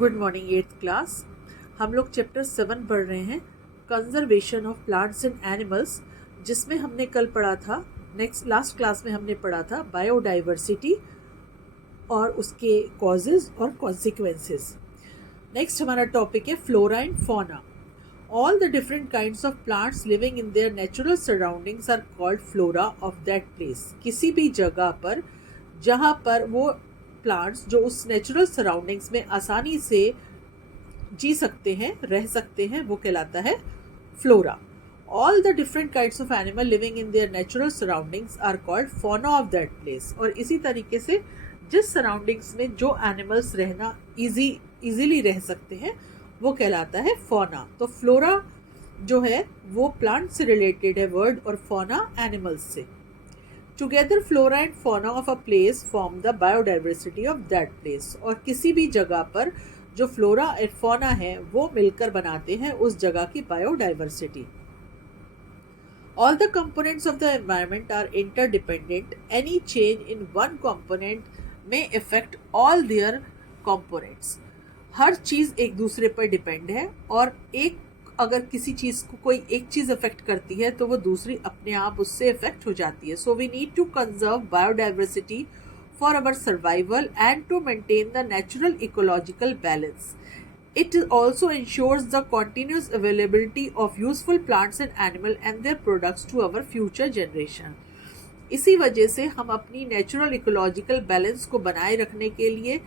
Good morning eighth class. हम लोग chapter 7 पढ़ रहे हैं, conservation of plants and animals, जिसमें हमने कल पढ़ा था, लास्ट क्लास में हमने पढ़ा था बायोडाइवर्सिटी और उसके कॉजेज और कॉन्सिक्वेंसेस। नेक्स्ट हमारा टॉपिक है flora and fauna. All the different kinds of plants living in their natural surroundings are called flora of that place. किसी भी जगह पर जहाँ पर वो प्लांट्स जो उस नेचुरल सराउंडिंग्स में आसानी से जी सकते हैं, रह सकते हैं, वो कहलाता है flora. All the different kinds of animal living in their natural surroundings are called fauna of that place. और इसी तरीके से जिस सराउंडिंग्स में जो एनिमल्स रहना इजीली रह सकते हैं वो कहलाता है फौना। तो फ्लोरा जो है वो प्लांट से रिलेटेड है वर्ड, और फौना एनिमल्स से। Together, flora and fauna of a place form the biodiversity of that place. और किसी भी जगह पर जो फ्लोरा और फौना है वो मिलकर बनाते हैं उस जगह की biodiversity. All the components of the environment are interdependent. Any change in one component may affect all their components. हर चीज़ एक दूसरे पर डिपेंड है, और अगर किसी चीज़ को कोई एक चीज़ अफेक्ट करती है तो वो दूसरी अपने आप उससे अफेक्ट हो जाती है। So we need to conserve biodiversity for our survival and to maintain the natural ecological balance. It also ensures the continuous availability of useful plants and animal and their products to our future generation. इसी वजह से हम अपनी natural ecological balance को बनाए रखने के लिए,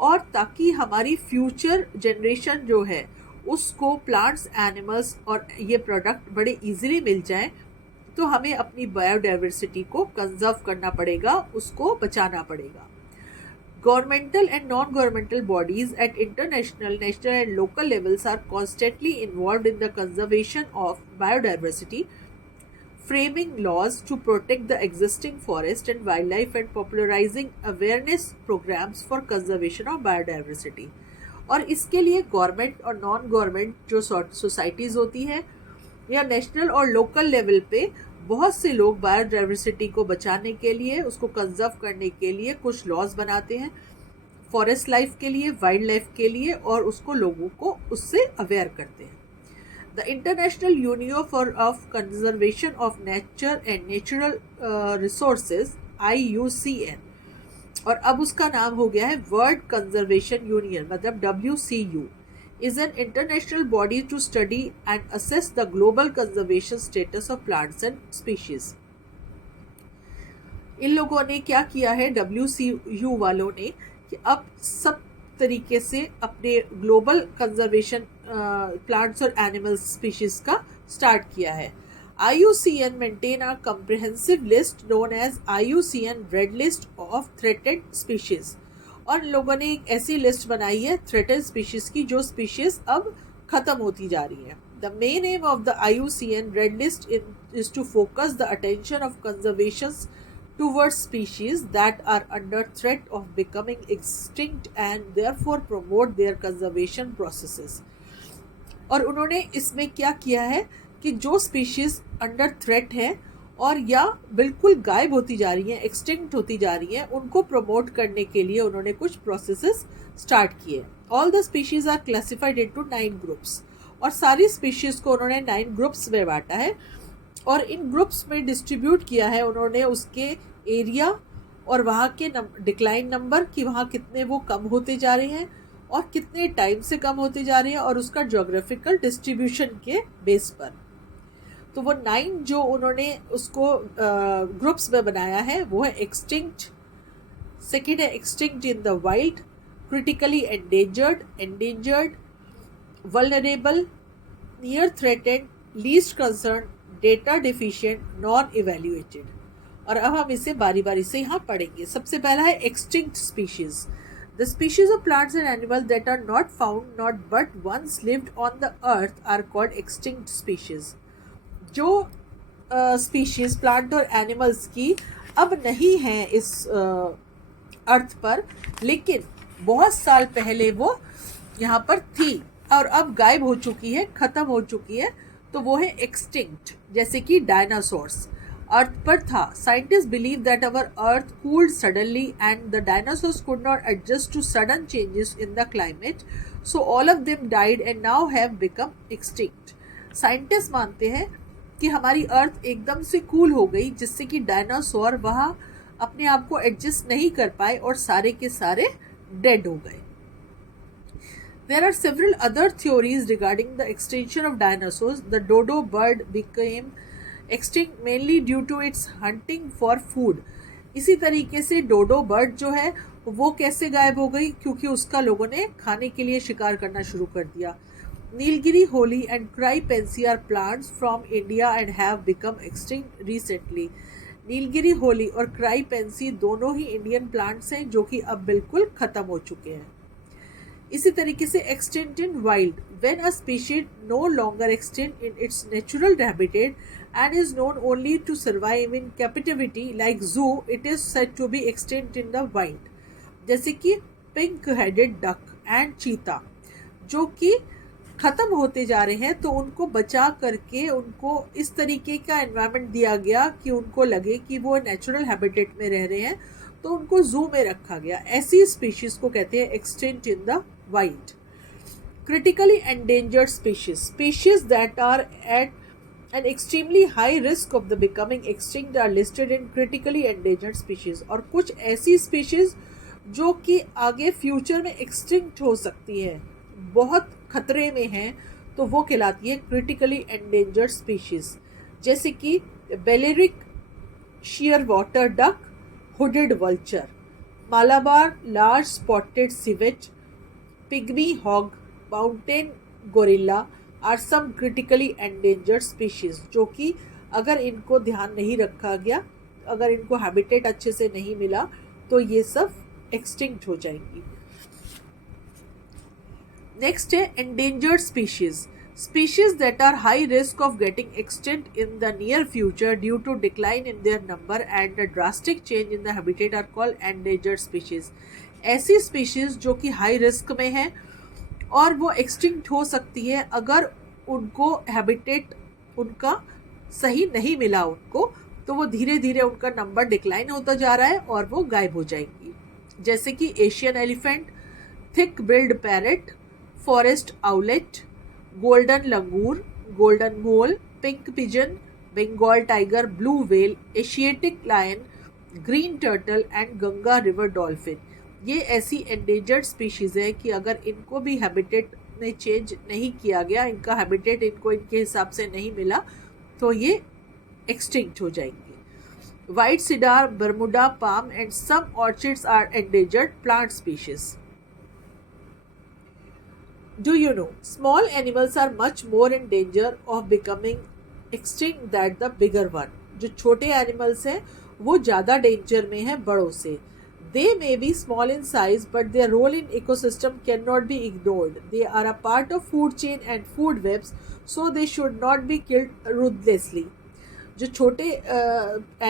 और ताकि हमारी फ्यूचर जनरेशन जो है उसको प्लांट्स, एनिमल्स और ये प्रोडक्ट बड़े इजीली मिल जाएं, तो हमें अपनी बायोडाइवर्सिटी को कंजर्व करना पड़ेगा, उसको बचाना पड़ेगा। Governmental and non governmental bodies at international, national and local levels are constantly involved in the conservation of biodiversity, framing laws to protect the existing forest and wildlife and popularizing awareness programs for conservation of biodiversity. और इसके लिए government और non government जो societies होती हैं या national और local level पे बहुत से लोग बायोडाइवर्सिटी को बचाने के लिए, उसको कंजर्व करने के लिए कुछ लॉज बनाते हैं, फॉरेस्ट लाइफ के लिए, वाइल्ड लाइफ के लिए, और उसको लोगों को उससे अवेयर करते हैं। The international union of conservation of nature and natural resources IUCN, और अब उसका नाम हो गया है वर्ल्ड कंजर्वेशन यूनियन, मतलब WCU, is an international body to study and assess the global conservation status of plants and species. इन लोगों ने क्या किया है, WCU वालों ने, कि अब सब तरीके से अपने ग्लोबल कंजर्वेशन प्लांट्स और एनिमल्स स्पीशीज का स्टार्ट किया है। IUCN maintain a comprehensive list known as IUCN Red List of Threatened Species, और लोगों ने एक ऐसी लिस्ट बनाई है थ्रेटेड स्पीशीज की जो स्पीशीज अब खत्म होती जा रही है। The main M of the IUCN Red List is to focus the attention of conservation towards species that are under threat of becoming extinct and therefore promote their conservation processes. और उन्होंने इसमें क्या किया है कि जो स्पीशीज अंडर थ्रेट है और या बिल्कुल गायब होती जा रही हैं, एक्सटिंक्ट होती जा रही हैं, उनको प्रमोट करने के लिए उन्होंने कुछ प्रोसेसेस स्टार्ट किए। All the species are classified into 9 groups, और सारी स्पीशीज को उन्होंने 9 ग्रुप्स में बांटा है, और इन ग्रुप्स में डिस्ट्रीब्यूट किया है उन्होंने उसके एरिया और वहाँ के डिक्लाइन नंबर, कि वहाँ कितने वो कम होते जा रहे हैं और कितने टाइम से कम होते जा रहे हैं, और उसका ज्योग्राफिकल डिस्ट्रीब्यूशन के बेस पर। तो वो 9 जो उन्होंने उसको ग्रुप्स में बनाया है वो है एक्सटिंक्ट, सेकेंड है extinct in the wild, critically endangered, vulnerable, near threatened, least concern, data deficient, non evaluated. और अब हम इसे बारी बारी से यहाँ पढ़ेंगे। सबसे पहला है extinct species. The species of plants and animals that are not found not but once lived on the earth are called extinct species. जो स्पीशीज प्लांट और एनिमल्स की अब नहीं हैं इस अर्थ पर, लेकिन बहुत साल पहले वो यहाँ पर थी और अब गायब हो चुकी है, ख़त्म हो चुकी है, तो वो है एक्सटिंक्ट। जैसे कि डायनासोर्स, अर्थ पर था. Scientists believe that our earth cooled suddenly and the dinosaurs could not adjust to sudden changes in the climate, so all of them died and now have become extinct. Scientists मानते हैं कि हमारी अर्थ एकदम से cool हो गई जिससे कि डायनासोर वहाँ अपने आप को एडजस्ट नहीं कर पाए और सारे के सारे डेड हो गए. There are several other theories regarding the extinction of dinosaurs. The dodo bird became extinct mainly due to its hunting for food. इसी तरीके से डोडो बर्ड जो है वो कैसे गायब हो गई, क्योंकि उसका लोगों ने खाने के लिए शिकार करना शुरू कर दिया. Nilgiri holly and cry pansy are plants from India and have become extinct recently. Nilgiri holly और क्राई पेंसी दोनों ही इंडियन प्लांट्स हैं जो कि अब बिल्कुल ख़त्म हो चुके हैं. इसी तरीके से extinct in wild, when a species no longer extinct in its natural habitat and is known only to survive in captivity like zoo, it is said to be extinct in the wild. जैसे कि pink headed duck and चीता जो कि ख़त्म होते जा रहे हैं, तो उनको बचा करके उनको इस तरीके का एनवायरनमेंट दिया गया कि उनको लगे कि वो नेचुरल हैबिटेट में रह रहे हैं, तो उनको जू में रखा गया. ऐसी स्पीशीज़ को कहते हैं extinct in the wild. Critically endangered species, species that are at an extremely high risk of the becoming extinct are listed in critically endangered species. और कुछ ऐसी species जो कि आगे फ्यूचर में एक्सटिंक्ट हो सकती है, बहुत खतरे में हैं, तो वो कहलाती है क्रिटिकली एंडेंजर्ड स्पीशीज. जैसे कि Balearic shearwater duck, hooded vulture, Malabar large spotted civet, pygmy hog, mountain gorilla are some critically endangered species जो कि अगर इनको ध्यान नहीं रखा गया, अगर इनको हैबिटेट अच्छे से नहीं मिला, तो ये सब एक्सटिंक्ट हो जाएंगी. नेक्स्ट है endangered species, species that are high risk of getting extinct in the near future due to decline in their number and a drastic change in the habitat are called endangered species. ऐसी species जो कि high risk में है और वो extinct हो सकती है अगर उनको हैबिटेट उनका सही नहीं मिला उनको, तो वो धीरे धीरे उनका नंबर डिक्लाइन होता जा रहा है और वो गायब हो जाएंगी. जैसे कि Asian elephant, thick billed parrot, forest owlet, golden langur, golden mole, pink pigeon, Bengal tiger, blue whale, Asiatic lion, green turtle and Ganga river dolphin. ये ऐसी एंडेंजर्ड स्पीशीज़ है कि अगर इनको भी हैबिटेट में चेंज नहीं किया गया, इनका हैबिटेट इनको इनके हिसाब से नहीं मिला, तो ये एक्सटिंक्ट हो जाएंगी. White cedar, Bermuda palm and some orchids are endangered plant species. Do you know small animals are much more in danger of becoming extinct that the bigger one. जो छोटे एनिमल्स हैं वो ज़्यादा डेंजर में हैं बड़ों से. They may be small in size, but their role in ecosystem cannot be ignored. They are a part of food chain and food webs, so they should not be killed ruthlessly. जो छोटे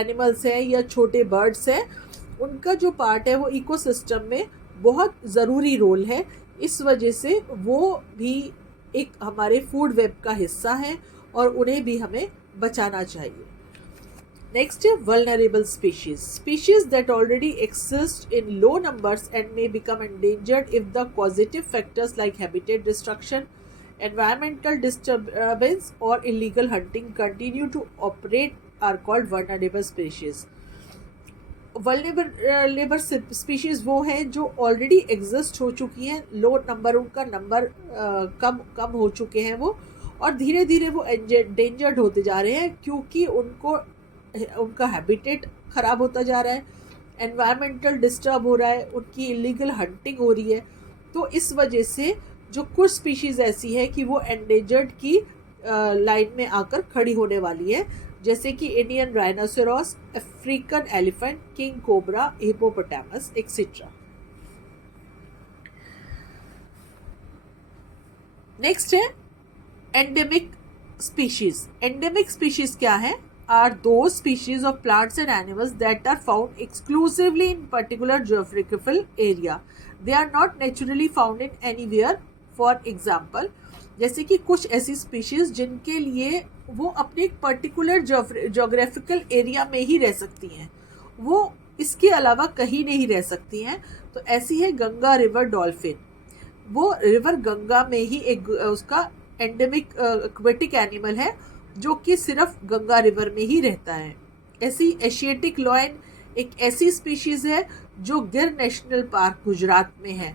animals हैं या छोटे birds हैं, उनका जो part है वो इकोसिस्टम में बहुत ज़रूरी रोल है. इस वजह से वो भी एक हमारे फूड वेब का हिस्सा है और उन्हें भी हमें बचाना चाहिए. Next is vulnerable species. Species that already exist in low numbers and may become endangered if the causative factors like habitat destruction, environmental disturbance or illegal hunting continue to operate are called vulnerable species. Vulnerable species वो हैं जो already exist हो चुकी हैं, low number उनका number कम हो चुके हैं वो, और धीरे धीरे वो endangered होते जा रहे हैं क्योंकि उनका हैबिटेट ख़राब होता जा रहा है, एनवायरमेंटल डिस्टर्ब हो रहा है, उनकी इलीगल हंटिंग हो रही है. तो इस वजह से जो कुछ स्पीशीज़ ऐसी है कि वो एंडेंजर्ड की लाइन में आकर खड़ी होने वाली है, जैसे कि Indian rhinoceros, African elephant, king cobra, hippopotamus etcetera. Next है एंडेमिक स्पीशीज़. एंडेमिक स्पीशीज़ क्या है? Are those species of plants and animals that are found exclusively in particular geographical area. They are not naturally found in anywhere for example, जैसे कि कुछ ऐसी species जिनके लिए वो अपने एक पर्टिकुलर जोग्राफिकल एरिया में ही रह सकती हैं, वो इसके अलावा कहीं नहीं रह सकती हैं। तो ऐसी है गंगा रिवर डॉल्फिन। वो रिवर गंगा में ही एक उसका एंडेमिक एक्वेटिक एनिमल है जो कि सिर्फ गंगा रिवर में ही रहता है। ऐसी एशियाटिक लॉयन एक ऐसी स्पीशीज़ है जो गिर नेशनल पार्क गुजरात में है।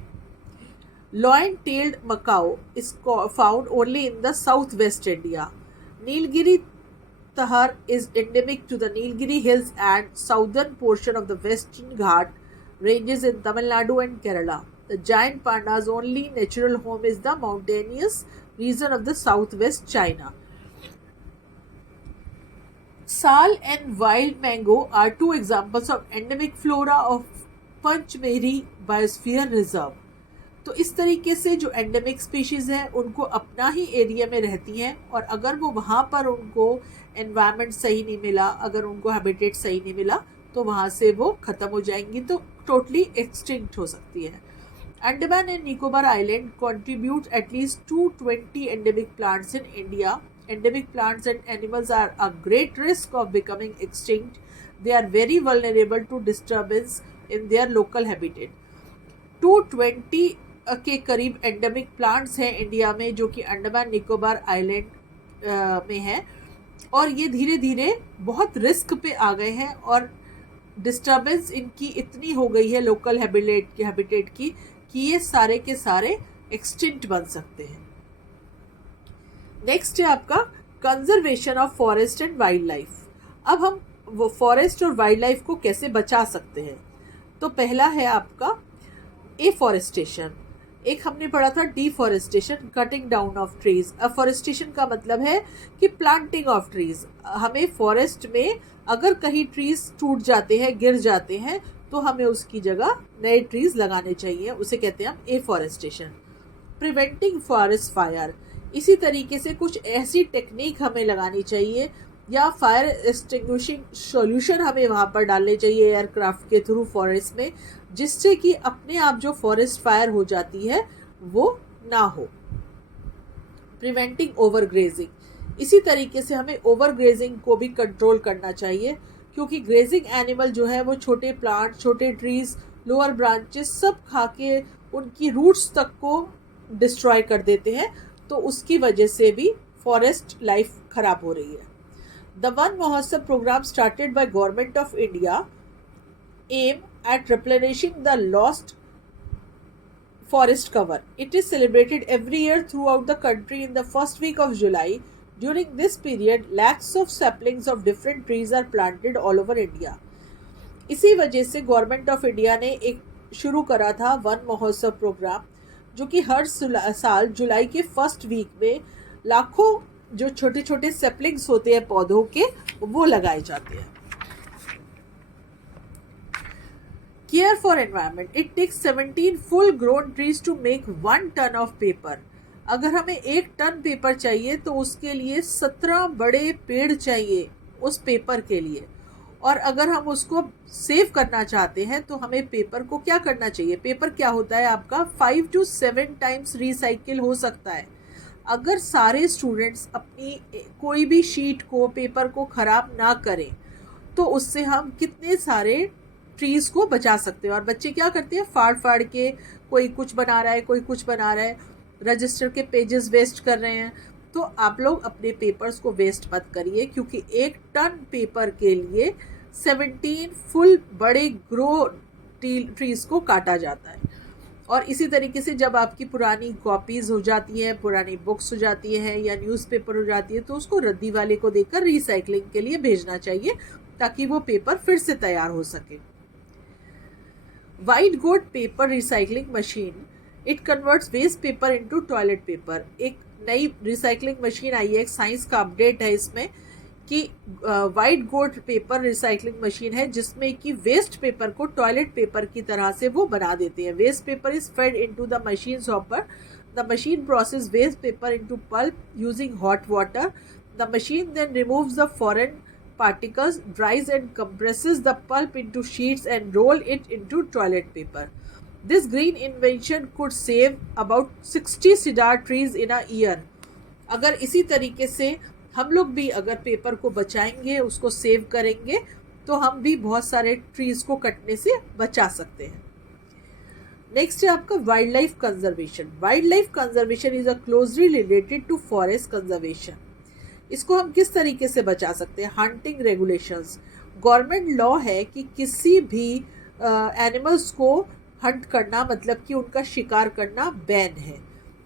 Lion tailed macaque is found only in the south west India. Nilgiri tahar is endemic to the Nilgiri Hills and southern portion of the Western Ghat ranges in Tamil Nadu and Kerala. The giant panda's only natural home is the mountainous region of the southwest China. Sal and wild mango are two examples of endemic flora of Panchmeri Biosphere Reserve. तो इस तरीके से जो endemic species हैं उनको अपना ही area में रहती हैं, और अगर वो वहाँ पर उनको एनवायरनमेंट सही नहीं मिला, अगर उनको हैबिटेट सही नहीं मिला, तो वहाँ से वो ख़त्म हो जाएंगी, तो टोटली एक्सटिंक्ट हो सकती है। Andaman and Nicobar island contribute at least 220 endemic plants in India. Endemic plants and animals are a great risk of becoming extinct. They are very vulnerable to disturbance in their local habitat. 220 के करीब endemic plants हैं India में जो कि Andaman Nicobar island में हैं, और ये धीरे धीरे बहुत रिस्क पे आ गए हैं और डिस्टर्बेंस इनकी इतनी हो गई है लोकल हैबिटेट की कि ये सारे के सारे एक्सटिंक्ट बन सकते हैं। नेक्स्ट है आपका conservation of forest and wild life. अब हम वो फॉरेस्ट और वाइल्ड लाइफ को कैसे बचा सकते हैं। तो पहला है आपका एफॉरेस्टेशन। एक हमने पढ़ा था deforestation, cutting down of trees. Afforestation का मतलब है कि प्लांटिंग ऑफ ट्रीज। हमें फॉरेस्ट में अगर कहीं ट्रीज टूट जाते हैं, गिर जाते हैं, तो हमें उसकी जगह नए ट्रीज लगाने चाहिए, उसे कहते हैं हम एफॉरेस्टेशन। प्रिवेंटिंग फॉरेस्ट फायर, इसी तरीके से कुछ ऐसी टेक्निक हमें लगानी चाहिए या फायर एक्सटिंग्विशिंग सॉल्यूशन हमें वहाँ पर डालने चाहिए एयरक्राफ्ट के थ्रू फॉरेस्ट में, जिससे कि अपने आप जो फॉरेस्ट फायर हो जाती है वो ना हो। प्रिवेंटिंग ओवरग्रेजिंग, इसी तरीके से हमें ओवरग्रेजिंग को भी कंट्रोल करना चाहिए, क्योंकि ग्रेजिंग एनिमल जो है वो छोटे प्लांट, छोटे ट्रीज, लोअर ब्रांचेस सब खा के उनकी रूट्स तक को डिस्ट्रॉय कर देते हैं, तो उसकी वजह से भी फॉरेस्ट लाइफ खराब हो रही है। The One Mahotsav program started by Government of India aim at replenishing the lost forest cover. It is celebrated every year throughout the country in the first week of July. During this period, lakhs of saplings of different trees are planted all over India. इसी वजह से government of India ने एक शुरू करा था one महोत्सव programme, जो कि हर साल जुलाई के फर्स्ट वीक में लाखों जो छोटे छोटे सेपलिंग्स होते हैं पौधों के, वो लगाए जाते हैं। Care for environment, it takes 17 full grown trees to make 1 ton of paper. अगर हमें 1 टन पेपर चाहिए तो उसके लिए 17 बड़े पेड़ चाहिए उस पेपर के लिए, और अगर हम उसको सेव करना चाहते हैं तो हमें पेपर को क्या करना चाहिए। पेपर क्या होता है आपका 5 to 7 टाइम्स रिसाइकिल हो सकता है। अगर सारे स्टूडेंट्स अपनी कोई भी शीट को, पेपर को ख़राब ना करें, तो उससे हम कितने सारे ट्रीज़ को बचा सकते हैं। और बच्चे क्या करते हैं, फाड़ फाड़ के कोई कुछ बना रहा है, कोई कुछ बना रहा है, रजिस्टर के पेजेस वेस्ट कर रहे हैं। तो आप लोग अपने पेपर्स को वेस्ट मत करिए, क्योंकि 1 टन पेपर के लिए 17 फुल बड़े ग्रो ट्रीज़ को काटा जाता है। और इसी तरीके से जब आपकी पुरानी कॉपीज़ हो जाती हैं, पुरानी बुक्स हो जाती हैं या न्यूज़पेपर हो जाती है, तो उसको रद्दी वाले को देकर रिसाइकलिंग के लिए भेजना चाहिए, ताकि वो पेपर फिर से तैयार हो सके। White goat paper recycling machine, it converts waste paper into toilet paper. एक नई रिसाइकलिंग मशीन आई है, एक साइंस का अपडेट है इसमें कि white goat paper recycling machine है, जिसमें कि वेस्ट पेपर को टॉयलेट पेपर की तरह से वो बना देते हैं। Waste paper is fed into the machine hopper. The machine process waste paper into pulp using hot water. The machine then removes the foreign particles, dries and compresses the pulp into sheets and roll it into toilet paper. This green invention could save about 60 cedar trees in a year. अगर इसी तरीके से हम लोग भी अगर paper को बचाएंगे, उसको सेव करेंगे, तो हम भी बहुत सारे ट्रीज को कटने से बचा सकते हैं. नेक्स्ट है आपका wild life conservation. Wild life conservation is a closely related to forest conservation. इसको हम किस तरीके से बचा सकते हैं? Hunting regulations. गवर्नमेंट लॉ है कि किसी भी एनिमल्स को हंट करना, मतलब कि उनका शिकार करना बैन है,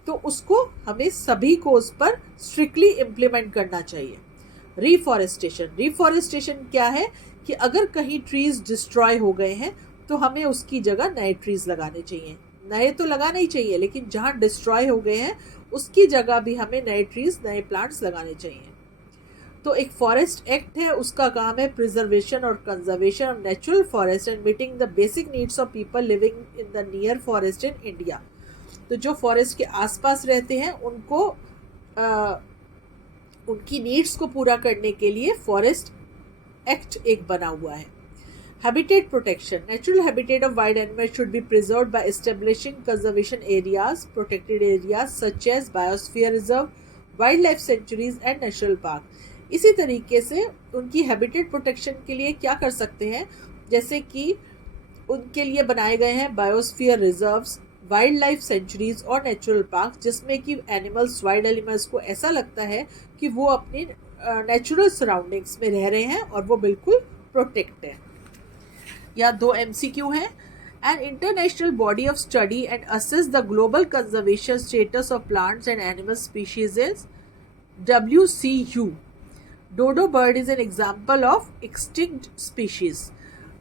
तो उसको हमें सभी को उस पर स्ट्रिक्टली इम्प्लीमेंट करना चाहिए. रिफॉरेस्टेशन. रिफॉरेस्टेशन क्या है कि अगर कहीं ट्रीज डिस्ट्रॉय हो गए हैं तो हमें उसकी जगह नए ट्रीज लगाने चाहिए. नए तो लगाने ही चाहिए, लेकिन जहाँ डिस्ट्रॉय हो गए हैं उसकी जगह भी हमें नए ट्रीज, नए प्लांट्स लगाने चाहिए. तो एक फॉरेस्ट एक्ट है, उसका काम है प्रिजर्वेशन और conservation of natural forest and meeting the basic needs of people living in the near forest in India. तो जो फॉरेस्ट के आसपास रहते हैं उनको उनकी नीड्स को पूरा करने के लिए फॉरेस्ट एक्ट एक बना हुआ है. Habitat protection. Natural habitat of wild animals should be preserved by establishing conservation areas, protected areas such as biosphere reserve, wildlife sanctuaries and national park. इसी तरीके से उनकी हैबिटेट प्रोटेक्शन के लिए क्या कर सकते हैं, जैसे कि उनके लिए बनाए गए हैं biosphere reserves, wild life sanctuaries और नेचुरल पार्क, जिसमें कि एनिमल्स, वाइल्ड एनिमल्स को ऐसा लगता है कि वो अपनी नेचुरल सराउंडिंग्स में रह रहे हैं और वो बिल्कुल प्रोटेक्ट है. या 2 MCQ हैं. An international body of study and assess the global conservation status of plants and animal species is WCU. Dodo bird is an example of extinct species.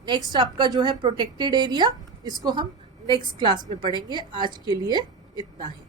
Next आपका जो है प्रोटेक्टेड एरिया, इसको हम next class में पढ़ेंगे. आज के लिए इतना ही.